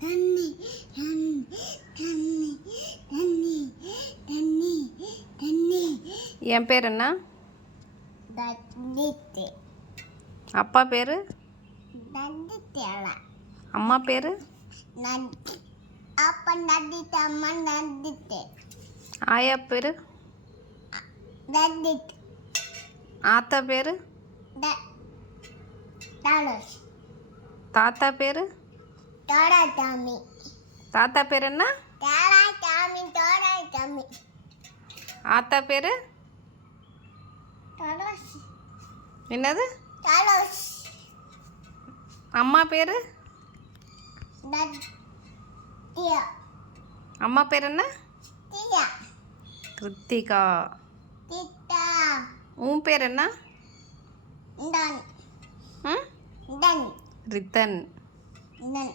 தண்ணி தண்ணி தண்ணி தண்ணி தண்ணி தண்ணி. என் பேர் என்ன? தண்ணித்து. அப்பா பேர்? நந்தித்தேல. அம்மா பேர்? நந்தி. அப்பா நந்தித்து, அம்மா நந்தித்து. ஆயா பேர்? நந்தித்து. ஆத்தா பேர்? தாலோஸ். தாத்தா பேர்? தோடாசாமி. தாத்தா பேர் என்ன? தோடாசாமி. தோடாசாமி. ஆத்தா பேர்? தாலோஸ். என்னது? தாலோஸ். அம்மா பேர்? தியா. அம்மா பேர் என்ன? தியா. கிருத்திகா. திட்டா. உன் பேர் என்ன? டன். ம் டன். ரித்தன். டன்.